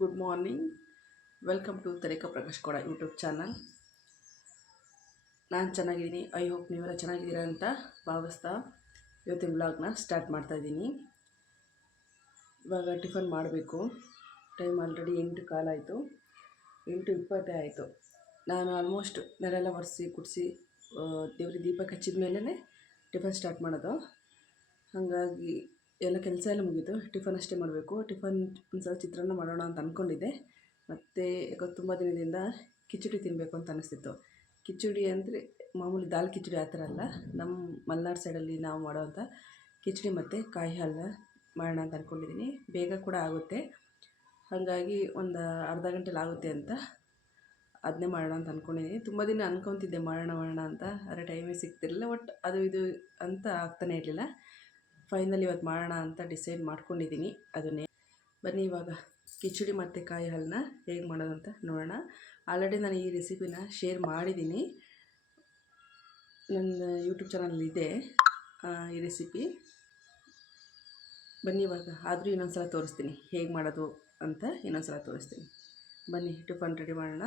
Good morning. Welcome to ತರೇಕ ಪ್ರಕಾಶ್ ಕೂಡ YouTube channel. ನಾನು ಚೆನ್ನಾಗಿದ್ದೀನಿ. ಐ ಹೋಪ್ ನೀವೆಲ್ಲ ಚೆನ್ನಾಗಿದ್ದೀರಾ ಅಂತ ಭಾವಿಸ್ತಾ ಇವತ್ತಿನ ವ್ಲಾಗ್ನ ಸ್ಟಾರ್ಟ್ ಮಾಡ್ತಾಯಿದ್ದೀನಿ. ಇವಾಗ ಟಿಫನ್ ಮಾಡಬೇಕು. ಟೈಮ್ ಆಲ್ರೆಡಿ 8 ಕಾಲ ಆಯಿತು, 8:20 ಆಯಿತು. ನಾನು ಆಲ್ಮೋಸ್ಟ್ ನೆರೆಲ್ಲ ಒರೆಸಿ ಕುಡಿಸಿ ದೇವ್ರಿಗೆ ದೀಪ ಹಚ್ಚಿದ ಮೇಲೇ ಟಿಫನ್ ಸ್ಟಾರ್ಟ್ ಮಾಡೋದು. ಹಾಗಾಗಿ ಎಲ್ಲ ಕೆಲಸ ಎಲ್ಲ ಮುಗೀತು. ಟಿಫನ್ ಅಷ್ಟೇ ಮಾಡಬೇಕು. ಟಿಫನ್ ಒಂದು ಸಲ ಚಿತ್ರಾನ್ನ ಮಾಡೋಣ ಅಂತ ಅಂದ್ಕೊಂಡಿದ್ದೆ. ಮತ್ತು ಯಾಕೋ ತುಂಬ ದಿನದಿಂದ ಕಿಚಡಿ ತಿನ್ನಬೇಕು ಅಂತ ಅನ್ನಿಸ್ತಿತ್ತು. ಕಿಚಡಿ ಅಂದರೆ ಮಾಮೂಲಿ ದಾಲ್ ಕಿಚಡಿ ಆ ಥರ ಅಲ್ಲ, ನಮ್ಮ ಮಲೆನಾಡು ಸೈಡಲ್ಲಿ ನಾವು ಮಾಡೋವಂಥ ಕಿಚಡಿ ಮತ್ತು ಕಾಯಿ ಹಾಲನ್ನ ಮಾಡೋಣ ಅಂತ ಅಂದ್ಕೊಂಡಿದ್ದೀನಿ. ಬೇಗ ಕೂಡ ಆಗುತ್ತೆ. ಹಾಗಾಗಿ ಒಂದು ಅರ್ಧ ಗಂಟೆಲಿ ಆಗುತ್ತೆ ಅಂತ ಅದನ್ನೇ ಮಾಡೋಣ ಅಂತ ಅಂದ್ಕೊಂಡಿದ್ದೀನಿ. ತುಂಬ ದಿನ ಅಂದ್ಕೊತಿದ್ದೆ ಮಾಡೋಣ ಅಂತ, ಆದರೆ ಟೈಮೇ ಸಿಗ್ತಿರಲಿಲ್ಲ. ಒಟ್ಟು ಅದು ಇದು ಅಂತ ಆಗ್ತಾನೇ ಇರಲಿಲ್ಲ. ಫೈನಲಿ ಇವತ್ತು ಮಾಡೋಣ ಅಂತ ಡಿಸೈಡ್ ಮಾಡ್ಕೊಂಡಿದ್ದೀನಿ. ಅದನ್ನೇ ಬನ್ನಿ ಇವಾಗ ಕಿಚಡಿ ಮತ್ತು ಕಾಯಿ ಹಾಲನ್ನ ಹೇಗೆ ಮಾಡೋದು ಅಂತ ನೋಡೋಣ. ಆಲ್ರೆಡಿ ನಾನು ಈ ರೆಸಿಪಿನ ಶೇರ್ ಮಾಡಿದ್ದೀನಿ, ನನ್ನ ಯೂಟ್ಯೂಬ್ ಚಾನಲಲ್ಲಿದೆ ಈ ರೆಸಿಪಿ. ಬನ್ನಿ ಇವಾಗ ಆದರೂ ಇನ್ನೊಂದು ಸಲ ತೋರಿಸ್ತೀನಿ ಹೇಗೆ ಮಾಡೋದು ಅಂತ. ಇನ್ನೊಂದು ಸಲ ತೋರಿಸ್ತೀನಿ. ಬನ್ನಿ ಟಿಫನ್ ರೆಡಿ ಮಾಡೋಣ.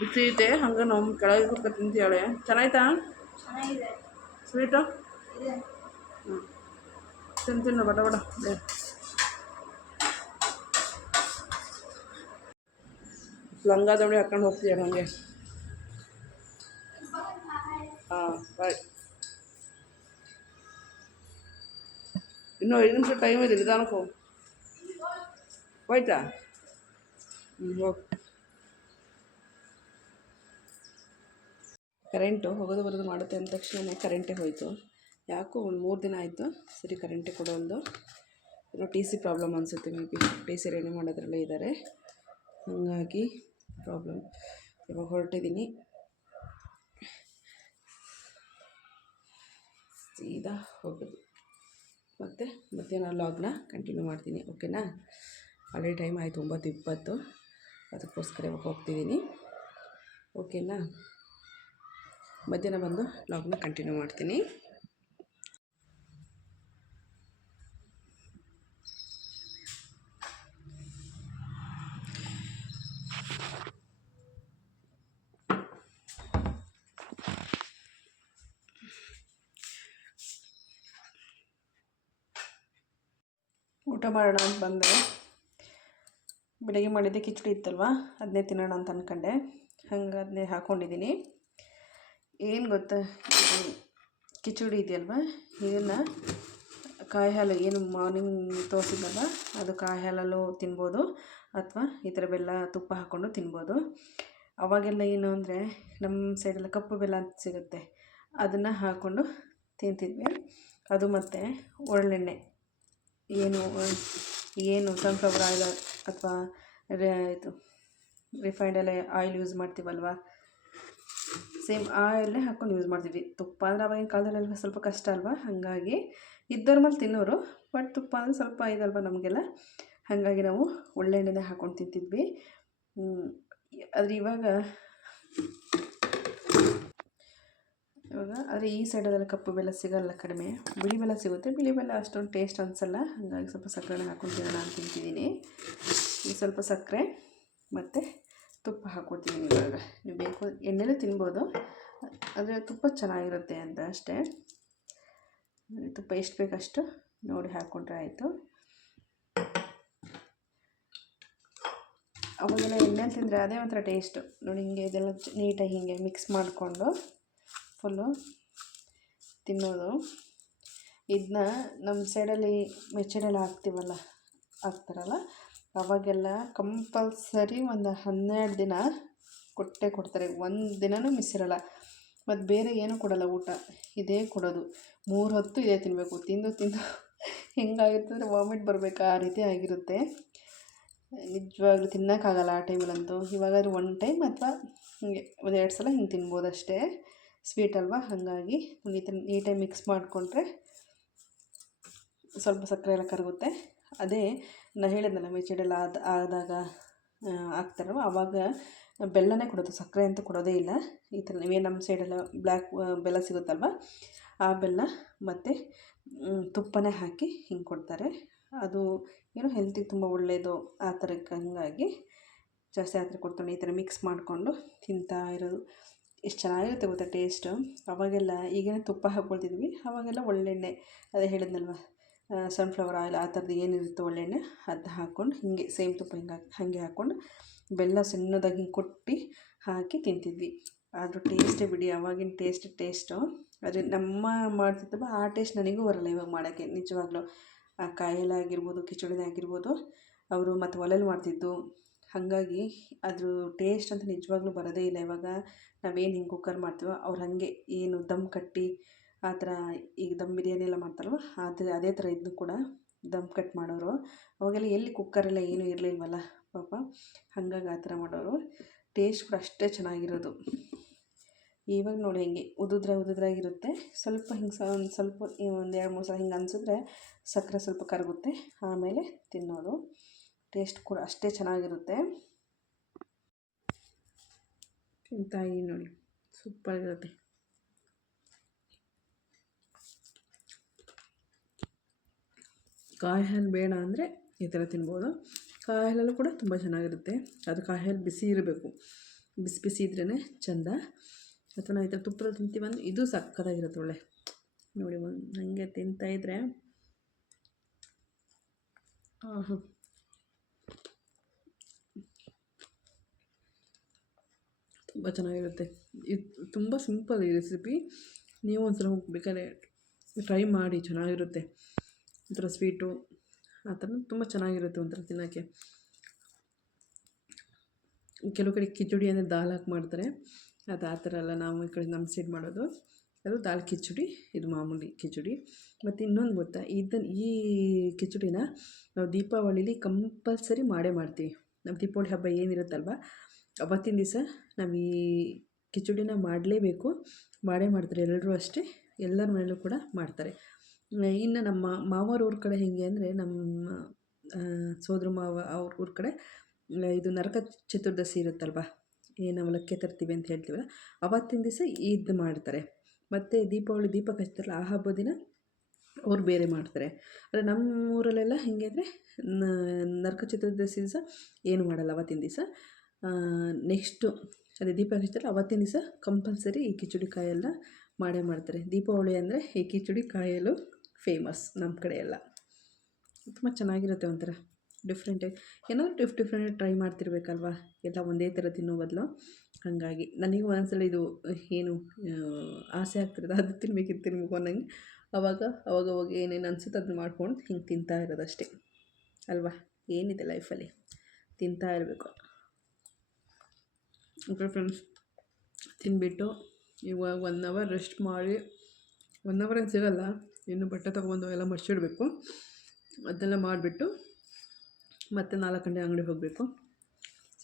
ಬಿಸಿ ಐತೆ ಹಂಗೆ ನಾವು ಕೆಳಗೆ ಕೂತ್ಕೊಂಡು ತಿಂತೀಯಾಳೆ. ಚೆನ್ನಾಯ್ತಾ ಸ್ವೀಟು? ಹ್ಞೂ ತಿಂತೀನಿ ಬಡ ಬಡ. ಲಂಗ ದವಳಿ ಹಾಕೊಂಡು ಹೋಗ್ತೀಯ ಹಾಗೆ. ಹಾಂ ಬಾಯ್. ಇನ್ನೂ 5 ನಿಮಿಷ ಟೈಮ್ ಇದೆ, ನಿಧಾನಕ್ಕೆ ಹೋಗು. ಹೋಯ್ತಾ? ಹೋಗಿ. ಕರೆಂಟು ಹೋಗೋದು ಬರೋದು ಮಾಡುತ್ತೆ ಅಂದ ತಕ್ಷಣ ಕರೆಂಟೇ ಹೋಯಿತು. ಯಾಕೋ ಒಂದು 3 ದಿನ ಆಯಿತು ಸರಿ ಕರೆಂಟೇ ಕೊಡೋಲ್ದು. ಏನೋ ಟಿ ಸಿ ಪ್ರಾಬ್ಲಮ್ ಅನಿಸುತ್ತೆ. Maybe T C ready ಮಾಡೋದ್ರಲ್ಲೇ ಇದ್ದಾರೆ, ಹಾಗಾಗಿ ಪ್ರಾಬ್ಲಮ್. ಇವಾಗ ಹೊರಟಿದ್ದೀನಿ, ಸೀದಾ ಹೋಗೋದು. ಮತ್ತು ಮಧ್ಯಾಹ್ನ ಲಾಗ್ನ ಕಂಟಿನ್ಯೂ ಮಾಡ್ತೀನಿ, ಓಕೆನಾ? ಆಲ್ರೆಡಿ ಟೈಮ್ ಆಯಿತು 9:20, ಅದಕ್ಕೋಸ್ಕರ ಇವಾಗ ಹೋಗ್ತಿದ್ದೀನಿ, ಓಕೆನಾ? ಮಧ್ಯಾಹ್ನ ಬಂದು ಲಾಗ್ನ ಕಂಟಿನ್ಯೂ ಮಾಡ್ತೀನಿ. ಊಟ ಮಾಡೋಣ ಅಂತ ಬಂದೆ. ಬೆಳಗ್ಗೆ ಮಾಡಿದ್ದೆ ಕಿಚಡಿ ಇತ್ತಲ್ವ, ಅದನ್ನೇ ತಿನ್ನೋಣ ಅಂತ ಅಂದ್ಕೊಂಡೆ, ಹಂಗೆ ಅದನ್ನೇ ಹಾಕ್ಕೊಂಡಿದ್ದೀನಿ. ಏನು ಗೊತ್ತಾ, ಕಿಚಡಿ ಇದೆಯಲ್ವ, ಇದನ್ನು ಕಾಯಿ ಹಾಲು ಏನು ಮಾರ್ನಿಂಗ್ ತೋರಿಸಿದ್ನಲ್ಲ ಅದು ಕಾಯಿ ಹಾಲಲ್ಲೂ ತಿನ್ಬೋದು, ಅಥವಾ ಈ ಥರ ಬೆಲ್ಲ ತುಪ್ಪ ಹಾಕ್ಕೊಂಡು ತಿನ್ಬೋದು. ಅವಾಗೆಲ್ಲ ಏನು ಅಂದರೆ ನಮ್ಮ ಸೈಡೆಲ್ಲ ಕಪ್ಪು ಬೆಲ್ಲ ಅಂತ ಸಿಗುತ್ತೆ, ಅದನ್ನು ಹಾಕ್ಕೊಂಡು ತಿಂತಿದ್ವಿ. ಅದು ಮತ್ತು ಒಳ್ಳೆಣ್ಣೆ, ಏನು ಸನ್ಫ್ಲವರ್ ಆಯಿಲ್ ಅಥವಾ ಇದು ರಿಫೈಂಡಲ್ಲೇ ಆಯಿಲ್ ಯೂಸ್ ಮಾಡ್ತೀವಲ್ವ, ಸೇಮ್ ಆಯಿಲೇ ಹಾಕ್ಕೊಂಡು ಯೂಸ್ ಮಾಡ್ತಿದ್ವಿ. ತುಪ್ಪ ಅಂದರೆ ಆವಾಗಿನ ಕಾಲದಲ್ಲೆಲ್ಲ ಸ್ವಲ್ಪ ಕಷ್ಟ ಅಲ್ವ, ಹಾಗಾಗಿ ಇದ್ದವ್ರ ಮೇಲೆ ತಿನ್ನೋರು, ಬಟ್ ತುಪ್ಪ ಅಂದರೆ ಸ್ವಲ್ಪ ಇದಲ್ವ ನಮಗೆಲ್ಲ, ಹಾಗಾಗಿ ನಾವು ಒಳ್ಳೆಣ್ಣೆನೇ ಹಾಕ್ಕೊಂಡು ತಿಂತಿದ್ವಿ. ಆದರೆ ಇವಾಗ ಆದರೆ ಈ ಸೈಡಲ್ಲೆಲ್ಲ ಕಪ್ಪು ಬೆಲ್ಲ ಸಿಗೋಲ್ಲ, ಕಡಿಮೆ ಬಿಳಿ ಬೆಲ್ಲ ಸಿಗುತ್ತೆ. ಬಿಳಿ ಬೆಲ್ಲ ಅಷ್ಟೊಂದು ಟೇಸ್ಟ್ ಅನಿಸಲ್ಲ, ಹಾಗಾಗಿ ಸ್ವಲ್ಪ ಸಕ್ಕರೆನ ಹಾಕ್ಕೊಂಡು ತಿನ್ನೋಣ ಅಂತ ತಿಂತಿದ್ದೀನಿ. ಈ ಸ್ವಲ್ಪ ಸಕ್ಕರೆ ಮತ್ತು ತುಪ್ಪ ಹಾಕ್ಕೊಡ್ತಿದ್ದೀನಿ. ಇವಾಗ ನೀವು ಬೇಕು ಎಣ್ಣೆಲೂ ತಿನ್ಬೋದು, ಆದರೆ ತುಪ್ಪ ಚೆನ್ನಾಗಿರುತ್ತೆ ಅಂತ ಅಷ್ಟೇ. ತುಪ್ಪ ಎಷ್ಟು ಬೇಕಷ್ಟು ನೋಡಿ ಹಾಕ್ಕೊಂಡ್ರೆ ಆಯಿತು. ಅವಾಗೆಲ್ಲ ಎಣ್ಣೆಲಿ ತಿಂದರೆ ಅದೇ ಒಂಥರ ಟೇಸ್ಟು ನೋಡಿ. ಹಿಂಗೆ ಇದೆಲ್ಲ ನೀಟಾಗಿ ಹೀಗೆ ಮಿಕ್ಸ್ ಮಾಡಿಕೊಂಡು ಫುಲ್ಲು ತಿನ್ನೋದು. ಇದನ್ನ ನಮ್ಮ ಸೈಡಲ್ಲಿ ಮೆಚ್ಚಡೆಲ್ಲ ಹಾಕ್ತಾರಲ್ಲ, ಅವಾಗೆಲ್ಲ ಕಂಪಲ್ಸರಿ ಒಂದು 12 ದಿನ ಕೊಡ್ತಾರೆ, ಒಂದು ದಿನವೂ ಮಿಸ್ ಇರೋಲ್ಲ. ಮತ್ತು ಬೇರೆ ಏನೂ ಕೊಡೋಲ್ಲ, ಊಟ ಇದೇ ಕೊಡೋದು, 3 ಹೊತ್ತು ಇದೇ ತಿನ್ನಬೇಕು. ತಿಂದು ಹೆಂಗಾಗಿರ್ತಂದರೆ ವಾಮಿಟ್ ಬರಬೇಕು, ಆ ರೀತಿ ಆಗಿರುತ್ತೆ. ನಿಜವಾಗ್ಲೂ ತಿನ್ನೋಕ್ಕಾಗಲ್ಲ ಆ ಟೈಮಲ್ಲಂತೂ. ಇವಾಗಾದ್ರೂ 1 ಟೈಮ್ ಅಥವಾ ಹಿಂಗೆ 1-2 ಸಲ ಹಿಂಗೆ ತಿನ್ಬೋದಷ್ಟೇ, ಸ್ವೀಟ್ ಅಲ್ವಾ, ಹಾಗಾಗಿ ನೀಟಾಗಿ ಮಿಕ್ಸ್ ಮಾಡಿಕೊಂಡ್ರೆ ಸ್ವಲ್ಪ ಸಕ್ಕರೆ ಎಲ್ಲ ಕರಗುತ್ತೆ. ಅದೇ ನಾನು ಹೇಳಿದ್ನಲ್ಲ ಮೆಚೂರ್ಡೆಲ್ಲ ಆದಾಗ ಹಾಕ್ತಾರಲ್ವ, ಆವಾಗ ಬೆಲ್ಲನೇ ಕೊಡೋದು, ಸಕ್ಕರೆ ಅಂತ ಕೊಡೋದೇ ಇಲ್ಲ. ಈ ಥರ ನೀವೇ ನಮ್ಮ ಸೈಡೆಲ್ಲ ಬ್ಲ್ಯಾಕ್ ಬೆಲ್ಲ ಸಿಗುತ್ತಲ್ವ, ಆ ಬೆಲ್ಲ ಮತ್ತು ತುಪ್ಪನೇ ಹಾಕಿ ಹಿಂಗೆ ಕೊಡ್ತಾರೆ. ಅದು ಏನೋ ಹೆಲ್ತಿಗೆ ತುಂಬ ಒಳ್ಳೆಯದು ಆ ಥರಕ್ಕೆ. ಹಂಗಾಗಿ ಜಾಸ್ತಿ ಆ ಥರ ಕೊಡ್ತಾನೆ. ಈ ಥರ ಮಿಕ್ಸ್ ಮಾಡಿಕೊಂಡು ತಿಂತಾ ಇರೋದು ಎಷ್ಟು ಚೆನ್ನಾಗಿರುತ್ತೆ ಗೊತ್ತಾ ಟೇಸ್ಟು. ಅವಾಗೆಲ್ಲ ಈಗೇನೇ ತುಪ್ಪ ಹಾಕ್ಕೊಳ್ತಿದ್ವಿ, ಅವಾಗೆಲ್ಲ ಒಳ್ಳೆಣ್ಣೆ, ಅದೇ ಹೇಳಿದ್ನಲ್ವ ಸನ್ಫ್ಲವರ್ ಆಯಿಲ್ ಆ ಥರದ್ದು ಏನಿರುತ್ತೋ ಒಳ್ಳೆಣ್ಣೆ ಅದನ್ನ ಹಾಕ್ಕೊಂಡು ಹಿಂಗೆ ಸೇಮ್ ತುಪ್ಪ ಹಾಗೆ ಹಾಕ್ಕೊಂಡು ಬೆಲ್ಲ ಸಣ್ಣದಾಗಿ ಹಿಂಗೆ ಕೊಟ್ಟು ಹಾಕಿ ತಿಂತಿದ್ವಿ. ಆದರೂ ಟೇಸ್ಟೇ ಬಿಡಿ, ಆವಾಗಿನ ಟೇಸ್ಟು. ಆದರೆ ನಮ್ಮ ಮಾಡ್ತಿದ್ದವ ಆ ಟೇಸ್ಟ್ ನನಗೂ ಬರಲ್ಲ ಇವಾಗ ಮಾಡೋಕ್ಕೆ ನಿಜವಾಗ್ಲೂ. ಆ ಕಾಯಿಲೆ ಆಗಿರ್ಬೋದು, ಕಿಚಡಿನೇ ಆಗಿರ್ಬೋದು, ಅವರು ಮತ್ತು ಒಲೆಯಲ್ಲಿ ಮಾಡ್ತಿದ್ದು. ಹಾಗಾಗಿ ಅದ್ರ ಟೇಸ್ಟ್ ಅಂತ ನಿಜವಾಗ್ಲೂ ಬರೋದೇ ಇಲ್ಲ. ಇವಾಗ ನಾವೇನು ಹಿಂಗೆ ಕುಕ್ಕರ್ ಮಾಡ್ತೀವೋ ಅವ್ರು ಹಾಗೆ ಏನು ದಮ್ ಕಟ್ಟಿ ಆ ಥರ, ಈಗ ದಮ್ ಬಿರಿಯಾನಿ ಎಲ್ಲ ಮಾಡ್ತಾರಲ್ವ ಅದೇ ಥರ ಇದನ್ನು ಕೂಡ ದಮ್ ಕಟ್ ಮಾಡೋರು. ಅವಾಗೆಲ್ಲ ಎಲ್ಲಿ ಕುಕ್ಕರೆಲ್ಲ ಏನೂ ಇರಲಿಲ್ವಲ್ಲ ಪಾಪ, ಹಾಗಾಗಿ ಆ ಥರ ಮಾಡೋರು. ಟೇಸ್ಟ್ ಕೂಡ ಅಷ್ಟೇ ಚೆನ್ನಾಗಿರೋದು. ಇವಾಗ ನೋಡಿ ಹಿಂಗೆ ಉದುದ್ರಾಗಿರುತ್ತೆ. ಸ್ವಲ್ಪ ಹಿಂಗೆ ಒಂದು ಸ್ವಲ್ಪ ಒಂದು 2-3 ಸಲ ಹಿಂಗೆ ಅನಿಸಿದ್ರೆ ಸಕ್ಕರೆ ಸ್ವಲ್ಪ ಕರಗುತ್ತೆ, ಆಮೇಲೆ ತಿನ್ನೋದು. ಟೇಸ್ಟ್ ಕೂಡ ಅಷ್ಟೇ ಚೆನ್ನಾಗಿರುತ್ತೆ. ತಿಂತಾಯಿ ನೋಡಿ, ಸೂಪರಾಗಿರುತ್ತೆ. ಕಾಯಿ ಹಾಲು ಬೇಡ ಅಂದರೆ ಈ ಥರ ತಿನ್ಬೋದು. ಕಾಯಿ ಹಾಲಲ್ಲೂ ಕೂಡ ತುಂಬ ಚೆನ್ನಾಗಿರುತ್ತೆ. ಅದು ಕಾಯಿ ಹಾಲು ಬಿಸಿ ಇರಬೇಕು, ಬಿಸಿ ಬಿಸಿ ಇದ್ರೇ ಚೆಂದ. ಅಥವಾ ನಾವು ಈ ಥರ ತುಪ್ಪದಲ್ಲಿ ತಿಂತೀವಂದ್ರೆ ಇದು ಸಕ್ಕತ್ತಾಗಿರುತ್ತೆ ಒಳ್ಳೆ. ನೋಡಿ ಹಾಗೆ ತಿಂತಾಯಿದ್ರೆ ತುಂಬ ಚೆನ್ನಾಗಿರುತ್ತೆ. ಇದು ತುಂಬ ಸಿಂಪಲ್ ಈ ರೆಸಿಪಿ. ನೀವು ಒಂದ್ಸಲ ಬೇಕಾದ್ರೆ ಟ್ರೈ ಮಾಡಿ, ಚೆನ್ನಾಗಿರುತ್ತೆ. ಒಂಥರ ಸ್ವೀಟು ಆ ಥರ ತುಂಬ ಚೆನ್ನಾಗಿರುತ್ತೆ ಒಂಥರ ತಿನ್ನೋಕ್ಕೆ. ಕೆಲವು ಕಡೆ ಕಿಚಡಿ ಅಂದರೆ ದಾಲ್ ಹಾಕಿ ಮಾಡ್ತಾರೆ, ಅದು ಆ ಥರ ಎಲ್ಲ ನಾವು ಈ ಕಡೆ ನಮ್ಮ ಸೈಡ್ ಮಾಡೋದು ಅದು ದಾಲ್ ಕಿಚಡಿ, ಇದು ಮಾಮೂಲಿ ಕಿಚಡಿ. ಮತ್ತು ಇನ್ನೊಂದು ಗೊತ್ತಾ, ಈ ಕಿಚಡಿನ ನಾವು ದೀಪಾವಳಿಲಿ ಕಂಪಲ್ಸರಿ ಮಾಡೇ ಮಾಡ್ತೀವಿ. ನಮ್ಮ ದೀಪಾವಳಿ ಹಬ್ಬ ಏನಿರುತ್ತಲ್ವ ಅವತ್ತಿನ ದಿವಸ ನಾವು ಈ ಕಿಚಡಿನ ಮಾಡಲೇಬೇಕು, ಮಾಡೇ ಮಾಡ್ತಾರೆ ಎಲ್ಲರೂ ಅಷ್ಟೇ. ಎಲ್ಲರ ಮನೆಯಲ್ಲೂ ಕೂಡ ಮಾಡ್ತಾರೆ. ಇನ್ನು ನಮ್ಮ ಮಾವರ ಊರ ಕಡೆ ಹೇಗೆ ಅಂದರೆ, ನಮ್ಮ ಸೋದರ ಮಾವ ಅವ್ರ ಊರ ಕಡೆ ಇದು ನರಕ ಚತುರ್ದಶಿ ಇರುತ್ತಲ್ವ, ಏನು ನಾವು ಲಕ್ಕೆ ತರ್ತೀವಿ ಅಂತ ಹೇಳ್ತೀವಲ್ಲ, ಅವತ್ತಿನ ದಿವಸ ಇದು ಮಾಡ್ತಾರೆ. ಮತ್ತು ದೀಪಾವಳಿ ದೀಪ ಹಚ್ತಾರಲ್ಲ ಆ ಹಬ್ಬದ ದಿನ ಅವ್ರು ಬೇರೆ ಮಾಡ್ತಾರೆ. ಆದರೆ ನಮ್ಮ ಊರಲ್ಲೆಲ್ಲ ಹೇಗೆ ಅಂದರೆ ನರಕ ಚತುರ್ದಶಿ ದಿವಸ ಏನು ಮಾಡಲ್ಲ. ಅವತ್ತಿನ ದಿವಸ ನೆಕ್ಸ್ಟು ಅದೇ ದೀಪ ಹಚ್ತಾರಲ್ಲ ಅವತ್ತಿನ ದಿವಸ ಕಂಪಲ್ಸರಿ ಈ ಕಿಚಡಿ ಕಾಯೆಲ್ಲ ಮಾಡೇ ಮಾಡ್ತಾರೆ. ದೀಪಾವಳಿ ಅಂದರೆ ಈ ಕಿಚಡಿ ಕಾಯಲು ಫೇಮಸ್ ನಮ್ಮ ಕಡೆ ಎಲ್ಲ. ತುಂಬ ಚೆನ್ನಾಗಿರುತ್ತೆ, ಒಂಥರ ಡಿಫ್ರೆಂಟಾಗಿ ಏನಾದರೂ ಡಿಫ್ರೆಂಟ್ ಟ್ರೈ ಮಾಡ್ತಿರ್ಬೇಕಲ್ವ, ಎಲ್ಲ ಒಂದೇ ಥರ ತಿನ್ನೋ ಬದಲು. ಹಾಗಾಗಿ ನನಗೆ ಒಂದೊಂದ್ಸಲ ಇದು ಏನು ಆಸೆ ಆಗ್ತಿರೋದು ಅದು ತಿನ್ಬೇಕು ಅನ್ನಂಗೆ ಅವಾಗ ಏನೇನು ಅನಿಸುತ್ತೆ ಅದನ್ನ ಮಾಡ್ಕೊಂಡು ಹಿಂಗೆ ತಿಂತಾ ಇರೋದಷ್ಟೇ ಅಲ್ವಾ. ಏನಿದೆ ಲೈಫಲ್ಲಿ, ತಿಂತಾ ಇರಬೇಕು. ಓಕೆ ಫ್ರೆಂಡ್ಸ್, ತಿಂದುಬಿಟ್ಟು ಇವಾಗ 1 ಅವರ್ ರೆಸ್ಟ್ ಮಾಡಿ, 1 ಅವರ್ ಏನು ಸಿಗೋಲ್ಲ, ಇನ್ನು ಬಟ್ಟೆ ತೊಗೊಬಂದು ಎಲ್ಲ ಮಡ್ಚಿಡಬೇಕು. ಅದನ್ನೆಲ್ಲ ಮಾಡಿಬಿಟ್ಟು ಮತ್ತೆ 4 ಗಂಟೆ ಅಂಗಡಿಗೆ ಹೋಗಬೇಕು.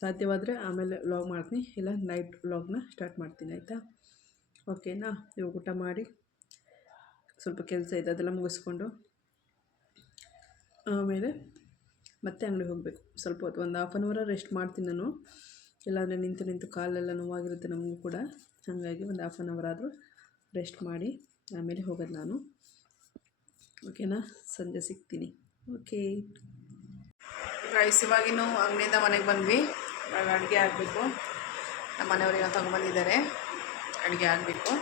ಸಾಧ್ಯವಾದರೆ ಆಮೇಲೆ ವ್ಲಾಗ್ ಮಾಡ್ತೀನಿ, ಇಲ್ಲ ನೈಟ್ ವ್ಲಾಗ್ನ ಸ್ಟಾರ್ಟ್ ಮಾಡ್ತೀನಿ, ಆಯಿತಾ? ಓಕೆನಾ? ಇವಾಗ ಊಟ ಮಾಡಿ ಸ್ವಲ್ಪ ಕೆಲಸ ಇದೆ ಅದೆಲ್ಲ ಮುಗಿಸ್ಕೊಂಡು ಆಮೇಲೆ ಮತ್ತೆ ಅಂಗಡಿಗೆ ಹೋಗಬೇಕು. ಸ್ವಲ್ಪ ಹೊತ್ತು 1 ಹಾಫ್ ಆನ್ ಅವರ್ ರೆಸ್ಟ್ ಮಾಡ್ತೀನಿ ನಾನು. ಇಲ್ಲಾಂದರೆ ನಿಂತು ಕಾಲೆಲ್ಲ ನೋವಾಗಿರುತ್ತೆ ನಮಗೂ ಕೂಡ. ಹಾಗಾಗಿ 1 ಹಾಫ್ ಆನ್ ಅವರ್ ಆದರೂ ರೆಸ್ಟ್ ಮಾಡಿ ಆಮೇಲೆ ಹೋಗೋದು ನಾನು. ಓಕೆನಾ? ಸಂಜೆ ಸಿಗ್ತೀನಿ. ಓಕೆ ಗೈಸ್, ಇವಾಗಿನ್ನೂ ಅಂಗಡಿಯಿಂದ ಮನೆಗೆ ಬಂದ್ವಿ. ಇವಾಗ ಅಡುಗೆ ಆಗಬೇಕು. ನಮ್ಮ ಮನೆಯವ್ರಿಗೆ ತಗೊಂಬಂದಿದ್ದಾರೆ, ಅಡುಗೆ ಆಗಬೇಕು.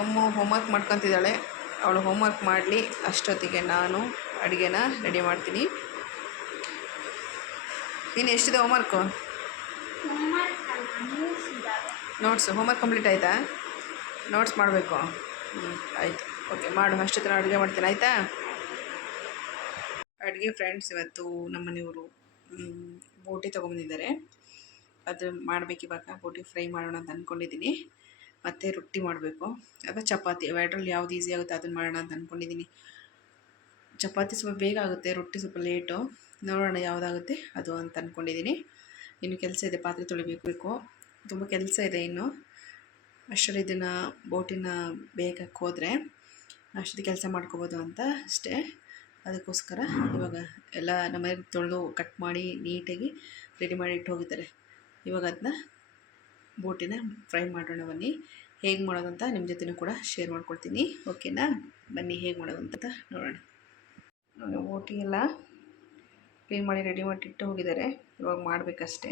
ಅಮ್ಮ ಹೋಮ್ವರ್ಕ್ ಮಾಡ್ಕೊತಿದ್ದಾಳೆ, ಅವಳು ಹೋಮ್ವರ್ಕ್ ಮಾಡಲಿ, ಅಷ್ಟೊತ್ತಿಗೆ ನಾನು ಅಡುಗೆನ ರೆಡಿ ಮಾಡ್ತೀನಿ. ನೀನು ಎಷ್ಟಿದೆ ಹೋಮ್ವರ್ಕು? ನೋಟ್ಸು ಹೋಮ್ವರ್ಕ್ ಕಂಪ್ಲೀಟ್ ಆಯಿತಾ? ನೋಟ್ಸ್ ಮಾಡಬೇಕು. ಆಯಿತು, ಓಕೆ ಮಾಡು. ಅಷ್ಟೊತ್ತಿನ ಅಡುಗೆ ಮಾಡ್ತೀನಿ, ಆಯಿತಾ? ಅಡುಗೆ ಫ್ರೆಂಡ್ಸ್, ಇವತ್ತು ನಮ್ಮ ಮನೆಯವರು ಬೋಟಿ ತೊಗೊಂಬಂದಿದ್ದಾರೆ. ಅದು ಮಾಡಬೇಕು ಇವಾಗ. ಬೋಟಿ ಫ್ರೈ ಮಾಡೋಣ ಅಂತ ಅಂದ್ಕೊಂಡಿದ್ದೀನಿ. ಮತ್ತು ರೊಟ್ಟಿ ಮಾಡಬೇಕು, ಅಥವಾ ಚಪಾತಿ, ಎರಡರಲ್ಲಿ ಯಾವ್ದು ಈಸಿ ಆಗುತ್ತೆ ಅದನ್ನು ಮಾಡೋಣ ಅಂತ ಅಂದ್ಕೊಂಡಿದ್ದೀನಿ. ಚಪಾತಿ ಸ್ವಲ್ಪ ಬೇಗ ಆಗುತ್ತೆ, ರೊಟ್ಟಿ ಸ್ವಲ್ಪ ಲೇಟು. ನೋಡೋಣ ಯಾವುದಾಗುತ್ತೆ ಅದು ಅಂತ ಅಂದ್ಕೊಂಡಿದ್ದೀನಿ. ಇನ್ನು ಕೆಲಸ ಇದೆ, ಪಾತ್ರೆ ತೊಳಿಬೇಕು, ತುಂಬ ಕೆಲಸ ಇದೆ ಇನ್ನು. ಅಷ್ಟರಲ್ಲಿ ಇದನ್ನು ಬೋಟಿನ ಬೇಯಕ್ಕೆ ಹೋದರೆ ಅಷ್ಟೊತ್ತಿಗೆ ಕೆಲಸ ಮಾಡ್ಕೋಬೋದು ಅಂತ ಅಷ್ಟೇ. ಅದಕ್ಕೋಸ್ಕರ ಇವಾಗ ಎಲ್ಲ ನಮ್ಮ ತೊಳೆದು ಕಟ್ ಮಾಡಿ ನೀಟಾಗಿ ರೆಡಿ ಮಾಡಿ ಇಟ್ಟು ಹೋಗಿದ್ದಾರೆ. ಇವಾಗ ಅದನ್ನ ಬೋಟಿನ ಫ್ರೈ ಮಾಡೋಣ ಬನ್ನಿ. ಹೇಗೆ ಮಾಡೋದಂತ ನಿಮ್ಮ ಜೊತೆನೂ ಕೂಡ ಶೇರ್ ಮಾಡ್ಕೊಳ್ತೀನಿ. ಓಕೆನಾ, ಬನ್ನಿ ಹೇಗೆ ಮಾಡೋದಂತ ನೋಡೋಣ. ಬೋಟಿ ಎಲ್ಲ ಕ್ಲೀನ್ ಮಾಡಿ ರೆಡಿ ಮಾಡಿಟ್ಟು ಹೋಗಿದ್ದಾರೆ. ಇವಾಗ ಮಾಡಬೇಕಷ್ಟೇ.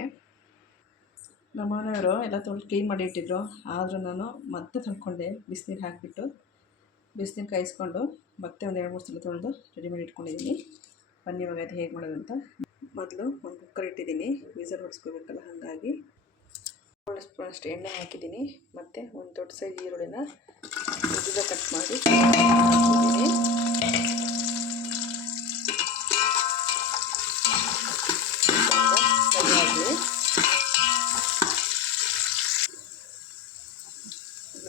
ನಮ್ಮ ಮನೆಯವರು ಎಲ್ಲ ತೊಳೆದು ಕ್ಲೀನ್ ಮಾಡಿ ಇಟ್ಟಿದ್ರು. ಆದರೂ ನಾನು ಮತ್ತೆ ತೊಳ್ಕೊಂಡೆ, ಬಿಸಿನೀರು ಹಾಕಿಬಿಟ್ಟು ಬಿಸಿನೀರು ಕಾಯಿಸ್ಕೊಂಡು ಮತ್ತೆ ಒಂದು 2-3 ಸಲ ತೊಳೆದು ರೆಡಿ ಮಾಡಿ ಇಟ್ಕೊಂಡಿದ್ದೀನಿ. ಬನ್ನಿ ಇವಾಗ ಅದು ಹೇಗೆ ಮಾಡೋದಂತ. ಮೊದಲು ಒಂದು ಕುಕ್ಕರ್ ಇಟ್ಟಿದ್ದೀನಿ, ವಿಸಲ್ ಹೊಡ್ಸ್ಕೋಬೇಕಲ್ಲ, ಹಾಗಾಗಿ 1 ಸ್ಪೂನ್ ಅಷ್ಟು ಎಣ್ಣೆ ಹಾಕಿದ್ದೀನಿ. ಮತ್ತು ಒಂದು ದೊಡ್ಡ ಸೈಜ್ ಈರುಳ್ಳಿನ ಉದ್ದ ಕಟ್ ಮಾಡಿ ಹಾಕಿದ್ದೀನಿ.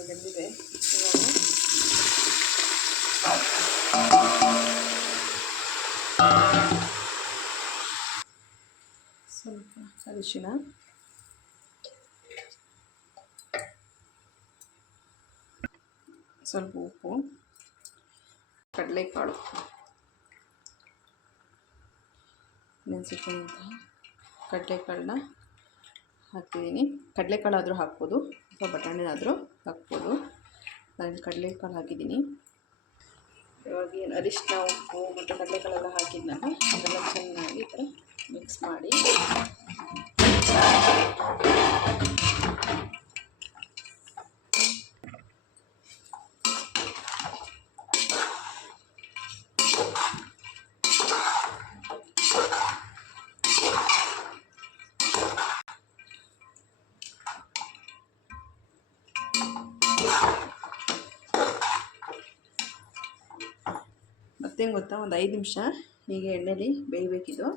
ಬೆಂದಿದೆ. ಸ್ವಲ್ಪ ಅರಿಶಿನ, ಸ್ವಲ್ಪ ಉಪ್ಪು, ಕಡಲೆಕಾಳು, ನೆನೆಸಿಕೊಂಡಂತಹ ಕಡಲೆಕಾಳನ್ನ ಹಾಕ್ತಿದ್ದೀನಿ. ಕಡಲೆಕಾಳಾದರೂ ಹಾಕ್ಬೋದು ಅಥವಾ ಬಟಾಣಿನಾದರೂ ಹಾಕ್ಬೋದು. ನಾನು ಕಡಲೆಕಾಳು ಹಾಕಿದ್ದೀನಿ. ಇವಾಗ ಏನು ಅರಿಶಿನ, ಉಪ್ಪು ಮತ್ತು ಕಡಲೆಕಾಳೆಲ್ಲ ಹಾಕಿದ್ನಲ್ಲ, ಅದೆಲ್ಲ ಚೆನ್ನಾಗಿ ಈ ಥರ ಮಿಕ್ಸ್ ಮಾಡಿ ಮತ್ತೇನು ಗೊತ್ತಾ, ಒಂದು 5 ನಿಮಿಷ ಹೀಗೆ ಎಣ್ಣೆಲಿ ಬೇಯಬೇಕಿದು.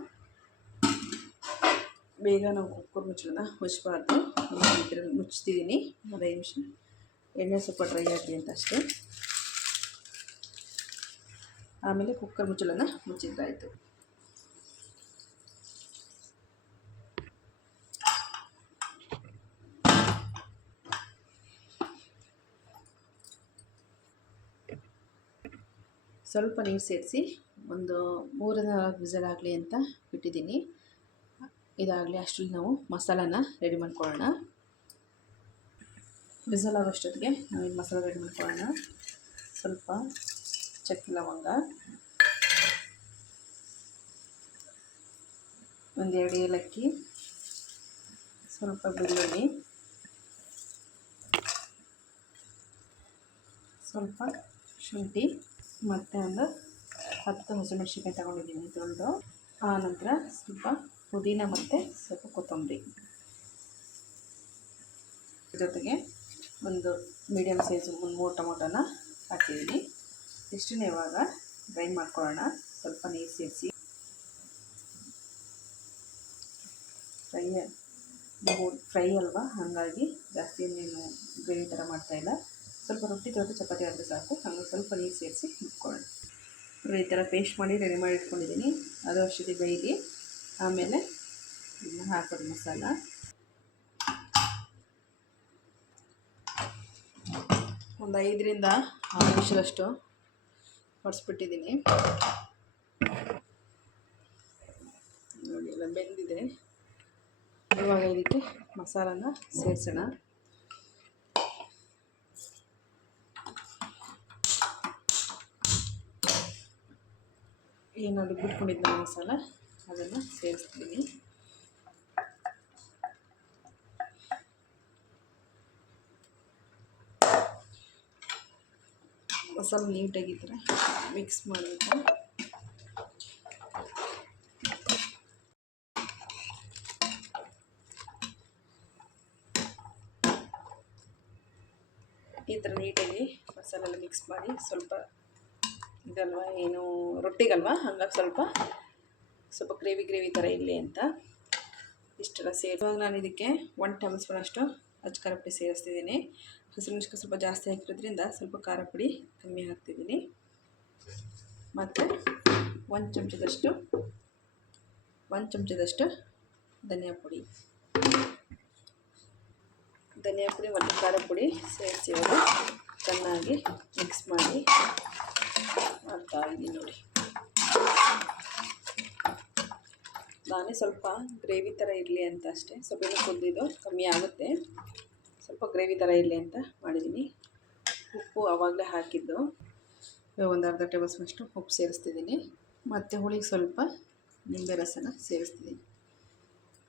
ಬೇಗ ನಾವು ಕುಕ್ಕರ್ ಮುಚ್ಚಳನ ಮುಚ್ಚಬಾರ್ದು. ಇದರಲ್ಲಿ ಮುಚ್ತಿದ್ದೀನಿ ಒಂದು 5 ನಿಮಿಷ, ಎಣ್ಣೆ ಸ್ವಲ್ಪ ಡ್ರೈ ಆಗಲಿ ಅಂತ ಅಷ್ಟೇ. ಆಮೇಲೆ ಕುಕ್ಕರ್ ಮುಚ್ಚಳನ ಮುಚ್ಚಿದ್ರಾಯಿತು. ಸ್ವಲ್ಪ ನೀರು ಸೇರಿಸಿ ಒಂದು 3-4 ವಿಸಲ್ ಆಗಲಿ ಅಂತ ಬಿಟ್ಟಿದ್ದೀನಿ. ಇದಾಗಲಿ ಅಷ್ಟರಲ್ಲಿ ನಾವು ಮಸಾಲಾನ ರೆಡಿ ಮಾಡ್ಕೊಳ್ಳೋಣ. ವಿಸಲ್ ಆಗೋಷ್ಟೊತ್ತಿಗೆ ನಾವು ಈ ಮಸಾಲ ರೆಡಿ ಮಾಡ್ಕೊಳ್ಳೋಣ. ಸ್ವಲ್ಪ ಚಕ್ಕೆ ಲವಂಗ, 1-2 ಏಲಕ್ಕಿ, ಸ್ವಲ್ಪ ಬೆಳ್ಳುಳ್ಳಿ, ಸ್ವಲ್ಪ ಶುಂಠಿ, ಮತ್ತು ಒಂದು 10 ಹಸಿಮೆಣಸಿನ್ಕಾಯಿ ತಗೊಂಡಿದ್ದೀನಿ ತೊಳೆದು. ಆನಂತರ ಸ್ವಲ್ಪ ಪುದೀನ ಮತ್ತು ಸ್ವಲ್ಪ ಕೊತ್ತಂಬರಿ, ಜೊತೆಗೆ ಒಂದು ಮೀಡಿಯಮ್ ಸೈಜು 3 ಟೊಮೊಟೊನ ಹಾಕಿದ್ದೀನಿ. ಇಷ್ಟನ್ನೇ ಇವಾಗ ಗ್ರೈಂಡ್ ಮಾಡ್ಕೊಳ್ಳೋಣ. ಸ್ವಲ್ಪ ನೀರು ಸೇರಿಸಿ. ಫ್ರೈ ಅಲ್ವಾ, ಹಾಗಾಗಿ ಜಾಸ್ತಿ ನೀನು ಗ್ರೇವಿ ಥರ ಮಾಡ್ತಾಯಿಲ್ಲ. ಸ್ವಲ್ಪ ರೊಟ್ಟಿ ಅಥವಾ ಚಪಾತಿ ಆದರೆ ಸಾಕು. ಹಾಗೆ ಸ್ವಲ್ಪ ನೀರು ಸೇರಿಸಿ ಇಟ್ಕೊಳ್ಳೋಣ. ಈ ಥರ ಪೇಸ್ಟ್ ಮಾಡಿ ರೆಡಿ ಮಾಡಿ ಇಟ್ಕೊಂಡಿದ್ದೀನಿ. ಅದು ಅಷ್ಟೊತ್ತಿಗೆ ಬೇಯಿಗೆ. ಆಮೇಲೆ ಇದನ್ನ ಹಾಕೋದು ಮಸಾಲ. ಒಂದು 5-6 ನಿಮಿಷದಷ್ಟು ಹೊಡೆಸ್ಬಿಟ್ಟಿದ್ದೀನಿ. ನೋಡಿ ಎಲ್ಲ ಬೆಂದಿದೆ. ಇವಾಗ ಇದಕ್ಕೆ ಮಸಾಲನ ಸೇರಿಸೋಣ. ಏನಾದರೂ ಬಿಟ್ಕೊಂಡಿದ್ದ ಮಸಾಲ ಅದನ್ನು ಸೇರಿಸ್ತೀನಿ. ಮಸಾಲ ನೀಟಾಗಿ ಈ ಥರ ಮಿಕ್ಸ್ ಮಾಡಬೇಕು. ಈ ಥರ ನೀಟಾಗಿ ಮಸಾಲೆ ಎಲ್ಲ ಮಿಕ್ಸ್ ಮಾಡಿ, ಸ್ವಲ್ಪ ಇದಲ್ವ ಏನು ರೊಟ್ಟಿಗಲ್ವ, ಹಂಗಾಗಿ ಸ್ವಲ್ಪ ಗ್ರೇವಿ ಥರ ಇರಲಿ ಅಂತ ಇಷ್ಟೆಲ್ಲ ಸೇರುವಾಗ ನಾನು ಇದಕ್ಕೆ 1 ಟೇಬಲ್ ಸ್ಪೂನ್ ಅಷ್ಟು ಅಚ್ಚ ಪುಡಿ ಸೇರಿಸ್ತಿದ್ದೀನಿ. ಹಸಿಮೆಣಸಿನಕಾಯಿ ಸ್ವಲ್ಪ ಜಾಸ್ತಿ ಹಾಕಿರೋದ್ರಿಂದ ಸ್ವಲ್ಪ ಖಾರ ಪುಡಿ ಕಮ್ಮಿ ಹಾಕ್ತಿದ್ದೀನಿ. ಮತ್ತು 1 ಚಮಚದಷ್ಟು ಧನಿಯಾ ಪುಡಿ ಮತ್ತು ಖಾರ ಪುಡಿ ಸೇರಿಸಿ ಚೆನ್ನಾಗಿ ಮಿಕ್ಸ್ ಮಾಡಿ ಮಾಡ್ತಾ ಇದ್ದೀನಿ. ನೋಡಿ ನಾನೇ ಸ್ವಲ್ಪ ಗ್ರೇವಿ ಥರ ಇರಲಿ ಅಂತ ಅಷ್ಟೇ, ಸ್ವಲ್ಪ ಇನ್ನೂ ಕುದ್ದಿದ್ದು ಕಮ್ಮಿ ಆಗುತ್ತೆ, ಸ್ವಲ್ಪ ಗ್ರೇವಿ ಥರ ಇರಲಿ ಅಂತ ಮಾಡಿದ್ದೀನಿ. ಉಪ್ಪು ಆವಾಗಲೇ ಹಾಕಿದ್ದು. ಇವಾಗ ಒಂದು ಅರ್ಧ ಟೇಬಲ್ ಸ್ಪೂನಷ್ಟು ಉಪ್ಪು ಸೇರಿಸ್ತಿದ್ದೀನಿ. ಮತ್ತು ಹುಳಿಗೆ ಸ್ವಲ್ಪ ನಿಂಬೆ ರಸನ ಸೇರಿಸ್ತಿದ್ದೀನಿ.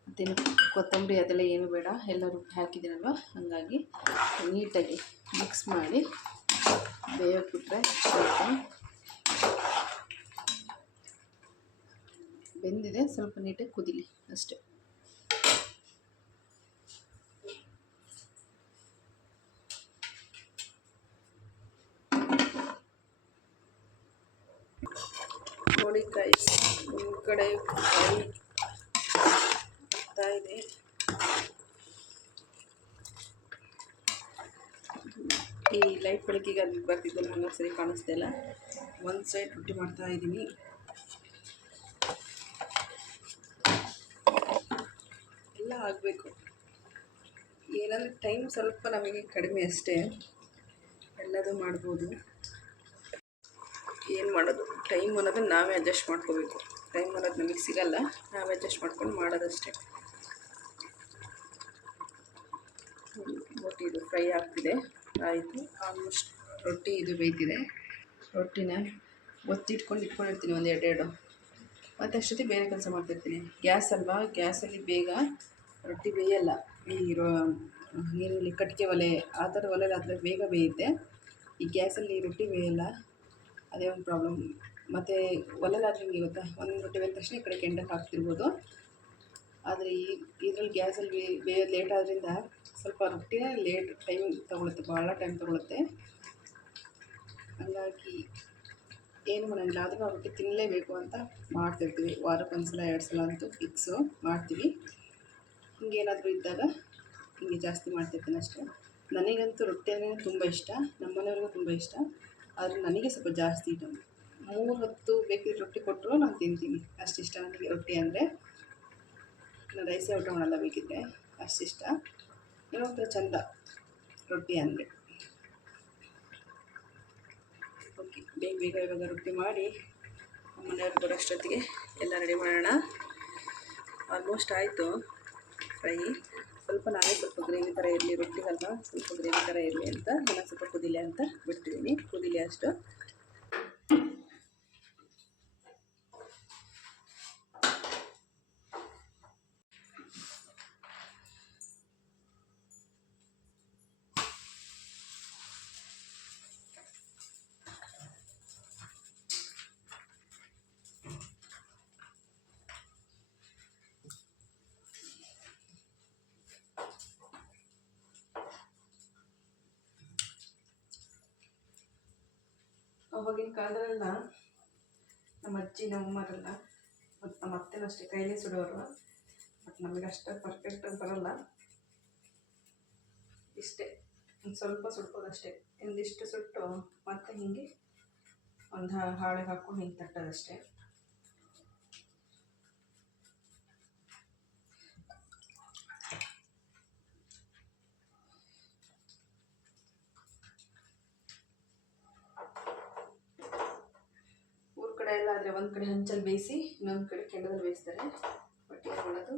ಮತ್ತೇನು ಕೊತ್ತಂಬರಿ ಅದೆಲ್ಲ ಏನು ಬೇಡ, ಎಲ್ಲ ರುಬ್ಬಿ ಹಾಕಿದ್ದೀನಲ್ವ, ಹಾಗಾಗಿ ನೀಟಾಗಿ ಮಿಕ್ಸ್ ಮಾಡಿ ಬೇಯೋಕೆ ಬಿಟ್ಟರೆ ಸ್ವಲ್ಪ ಬೆಂದಿದೆ, ಸ್ವಲ್ಪ ನೀಟಾಗಿ ಕುದಿಲಿ ಅಷ್ಟೇ. ನೋಡಿ ಗೈಸ್, ನಿಮ್ಮ ಕಡೆ ಆಗ್ತಾ ಇದೆ. ಈ ಲೈಟ್ ಬೆಳಕಿಗೆ ಅಲ್ಲಿ ಬರ್ತಿದ್ದಲ್ಲ, ನನಗೆ ಸರಿ ಕಾಣಿಸ್ತಾ ಇಲ್ಲ. ಒಂದು ಸೈಡ್ ರೊಟ್ಟಿ ಮಾಡ್ತಾ ಇದ್ದೀನಿ. ಎಲ್ಲ ಆಗಬೇಕು, ಏನಂದರೆ ಟೈಮ್ ಸ್ವಲ್ಪ ನಮಗೆ ಕಡಿಮೆ ಅಷ್ಟೇ, ಎಲ್ಲದೂ ಮಾಡ್ಬೋದು. ಏನು ಮಾಡೋದು, ಟೈಮ್ ಅನ್ನೋದು ನಾವೇ ಅಡ್ಜಸ್ಟ್ ಮಾಡ್ಕೋಬೇಕು. ಟೈಮ್ ಅನ್ನೋದು ನಮಗೆ ಸಿಗಲ್ಲ, ನಾವೇ ಅಡ್ಜಸ್ಟ್ ಮಾಡ್ಕೊಂಡು ಮಾಡೋದಷ್ಟೇ. ರೊಟ್ಟಿ ಇದು ಫ್ರೈ ಆಗ್ತಿದೆ, ಆಯಿತು. ಆಲ್ಮೋಸ್ಟ್ ರೊಟ್ಟಿ ಇದು ಬೇಯ್ತಿದೆ. ರೊಟ್ಟಿನ ಇಟ್ಕೊಂಡಿರ್ತೀನಿ ಒಂದು ಎರಡೆರಡು, ಮತ್ತು ಅಷ್ಟೊತ್ತಿಗೆ ಬೇರೆ ಕೆಲಸ ಮಾಡ್ತಿರ್ತೀನಿ. ಗ್ಯಾಸ್ ಅಲ್ವಾ, ಗ್ಯಾಸಲ್ಲಿ ಬೇಗ ರೊಟ್ಟಿ ಬೇಯಲ್ಲ. ಈ ನೀರಲ್ಲಿ ಕಟ್ಟಿಗೆ ಒಲೆ ಆ ಥರ ಒಲೆಯಲ್ಲಿ ಆದರೆ ಬೇಗ ಬೇಯುತ್ತೆ. ಈ ಗ್ಯಾಸಲ್ಲಿ ರೊಟ್ಟಿ ಬೇಯಲ್ಲ, ಅದೇ ಒಂದು ಪ್ರಾಬ್ಲಮ್. ಮತ್ತು ಒಲೆಲಾದ್ರೆ ನಿಮಗೆ ಗೊತ್ತಾ, ಒಂದು ರೊಟ್ಟಿ ಬೇಯ್ದ ತಕ್ಷಣ ಈ ಕಡೆ ಕೆಂಡಕ್ಕೆ ಹಾಕ್ತಿರ್ಬೋದು. ಆದರೆ ಇದರಲ್ಲಿ ಗ್ಯಾಸಲ್ಲಿ ಬೇಯೋದು ಲೇಟ್ ಆದ್ದರಿಂದ ಸ್ವಲ್ಪ ರೊಟ್ಟಿನ ಟೈಮ್ ತೊಗೊಳುತ್ತೆ, ಭಾಳ ಟೈಮ್ ತೊಗೊಳುತ್ತೆ. ಹಾಗಾಗಿ ಏನು ಮಾಡೋಂಗಿಲ್ಲ, ಆದರೂ ನಾವು ರೊಟ್ಟಿ ತಿನ್ನಲೇಬೇಕು ಅಂತ ಮಾಡ್ತಿರ್ತೀವಿ. ವಾರಕ್ಕೊಂದು ಸಲ 2 ಸಲ ಅಂತೂ ಫಿಕ್ಸು ಮಾಡ್ತೀವಿ. ಹಿಂಗೇನಾದರೂ ಇದ್ದಾಗ ಹಿಂಗೆ ಜಾಸ್ತಿ ಮಾಡ್ತಿರ್ತೀನಿ ಅಷ್ಟೇ. ನನಗಂತೂ ರೊಟ್ಟಿ ಅಂದರೆ ತುಂಬ ಇಷ್ಟ, ನಮ್ಮ ಮನೆಯವ್ರಿಗೂ ತುಂಬ ಇಷ್ಟ. ಆದರೆ ನನಗೆ ಸ್ವಲ್ಪ ಜಾಸ್ತಿ ಇಷ್ಟ. 3 ಹೊತ್ತು ಬೇಕಿದ್ರೆ ರೊಟ್ಟಿ ಕೊಟ್ಟರು ನಾನು ತಿಂತೀನಿ, ಅಷ್ಟಿಷ್ಟ ನನಗೆ ರೊಟ್ಟಿ ಅಂದರೆ. ನಾನು ರೈಸೇ ಊಟ ಮಾಡಲ್ಲ ಬೇಕಿದ್ದರೆ, ಅಷ್ಟಿಷ್ಟ. ಏನೋ ಒಂಥರ ಚೆಂದ ರೊಟ್ಟಿ ಅಂದರೆ. ಓಕೆ, ಬೇಗ ಇವಾಗ ರೊಟ್ಟಿ ಮಾಡಿ ನಮ್ಮ ಮನೆಯವ್ರಿಗೆ ಬರೋಷ್ಟೊತ್ತಿಗೆ ಎಲ್ಲ ರೆಡಿ ಮಾಡೋಣ. ಆಲ್ಮೋಸ್ಟ್ ಆಯಿತು ಫ್ರೈ. ನಾನೇ ಸ್ವಲ್ಪ ಗ್ರೇವಿ ಥರ ಇರಲಿ, ರೊಟ್ಟಿಗಲ್ವ ಸ್ವಲ್ಪ ಗ್ರೇವಿ ಥರ ಇರಲಿ ಅಂತ ನಾನು ಸ್ವಲ್ಪ ಕುದಿಲಿ ಅಂತ ಬಿಡ್ತಿದ್ದೀನಿ. ಕುದಿಲಿ ಅಷ್ಟು. ಅವಾಗಿನ ಕಾಲದಲ್ಲೆಲ್ಲ ನಮ್ಮ ಅಜ್ಜಿ ನಮ್ಮಮ್ಮರೆಲ್ಲ ಮತ್ತು ನಮ್ಮ ಅತ್ತೆನೂ ಅಷ್ಟೇ ಕೈಲೇ ಸುಡೋರು. ಬಟ್ ನಮಗೆ ಅಷ್ಟು ಪರ್ಫೆಕ್ಟ್ ಬರೋಲ್ಲ, ಇಷ್ಟೇ ಒಂದು ಸ್ವಲ್ಪ ಸುಡ್ಬೋದಷ್ಟೇ. ಒಂದಿಷ್ಟು ಸುಟ್ಟು ಮತ್ತೆ ಹೀಗೆ ಒಂದು ಹಾಳೆಗೆ ಹಾಕ್ಕೊಂಡು ಹಿಂಗೆ ತಟ್ಟೋದಷ್ಟೇ. ಎಲ್ಲ ಆದರೆ ಒಂದು ಕಡೆ ಹಂಚಲ್ಲಿ ಬೇಯಿಸಿ ಇನ್ನೊಂದು ಕಡೆ ಕೆಂಡದಲ್ಲಿ ಬೇಯಿಸ್ತಾರೆ. ಬಟ್ ಏನು ಮಾಡೋದು,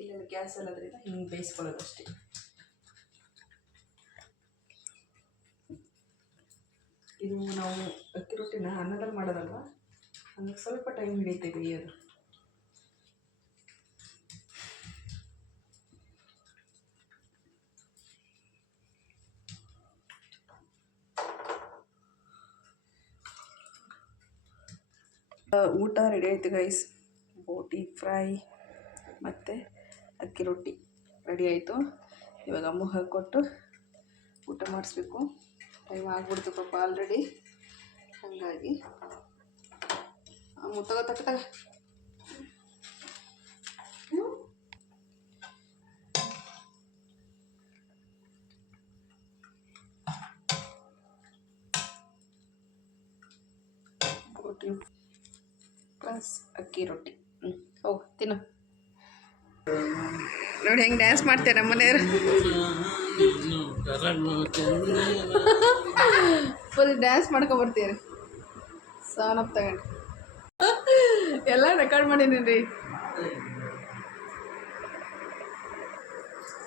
ಇಲ್ಲೆಲ್ಲ ಗ್ಯಾಸ್ ಅಲ್ಲದ್ರಿಂದ ಹಿಂಗೆ ಬೇಯಿಸ್ಕೊಳ್ಳೋದು ಅಷ್ಟೇ. ಇದು ನಾವು ಅಕ್ಕಿ ರೊಟ್ಟಿನ ಅನ್ನದಲ್ಲಿ ಮಾಡೋದಲ್ವ, ಹಂಗೆ ಸ್ವಲ್ಪ ಟೈಮ್ ಹಿಡಿಯುತ್ತೆ ಬೇಯೋದು. ಊಟ ರೆಡಿ ಆಯಿತು ಗೈಸ್. ಬೋಟಿ ಫ್ರೈ ಮತ್ತು ಅಕ್ಕಿ ರೊಟ್ಟಿ ರೆಡಿ ಆಯಿತು. ಇವಾಗ ಅಮ್ಮಗೆ ಹಾಕ್ಕೊಟ್ಟು ಊಟ ಮಾಡಿಸ್ಬೇಕು. ಟೈಮ್ ಆಗ್ಬಿಡ್ತು ಪಾಪ ಆಲ್ರೆಡಿ. ಹಾಗಾಗಿ ಅಮ್ಮ ತಗೋ ಬೋಟಿ ಪ್ಲಸ್ ಅಕ್ಕಿ ರೊಟ್ಟಿ. ಹೋಗಿ ತಿನ್ನು. ನೋಡಿ ಹೆಂಗೆ ಡ್ಯಾನ್ಸ್ ಮಾಡ್ತಾರೆ ನಮ್ಮ ಮನೆಯವರು. Full dance ಮಾಡ್ಕೊಬರ್ತೀರಿ. ಸಾನಪ್ ತಗೊಂಡು ಎಲ್ಲ ರೆಕಾರ್ಡ್ ಮಾಡಿದ್ದೀನಿ ರೀ.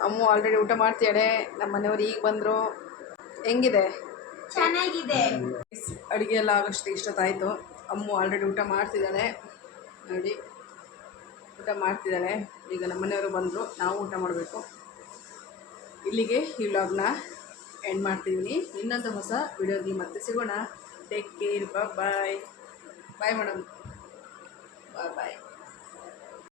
ಅಮ್ಮು ಆಲ್ರೆಡಿ ಊಟ ಮಾಡ್ತಿದ್ದಾಳೆ. ನಮ್ಮ ಮನೆಯವರು ಈಗ ಬಂದರು. ಹೆಂಗಿದೆ? ಚೆನ್ನಾಗಿದೆ. ಅಡುಗೆ ಎಲ್ಲ ಆಗೋಷ್ಟು ಇಷ್ಟೊತ್ತಾಯಿತು. ಅಮ್ಮು ಆಲ್ರೆಡಿ ಊಟ ಮಾಡ್ತಿದ್ದಾಳೆ ನೋಡಿ, ಊಟ ಮಾಡ್ತಿದ್ದಾಳೆ. ಈಗ ನಮ್ಮ ಮನೆಯವರು ಬಂದರು, ನಾವು ಊಟ ಮಾಡಬೇಕು. ಇಲ್ಲಿಗೆ ಈ ವ್ಲಾಗ್ನ ಎಂಡ್ ಮಾಡ್ತಿದ್ದೀನಿ. ಇನ್ನೊಂದು ಹೊಸ ವಿಡಿಯೋದಲ್ಲಿ ಮತ್ತೆ ಸಿಗೋಣ. Take care. Bye bye madam. Bye ಬಾಯ್.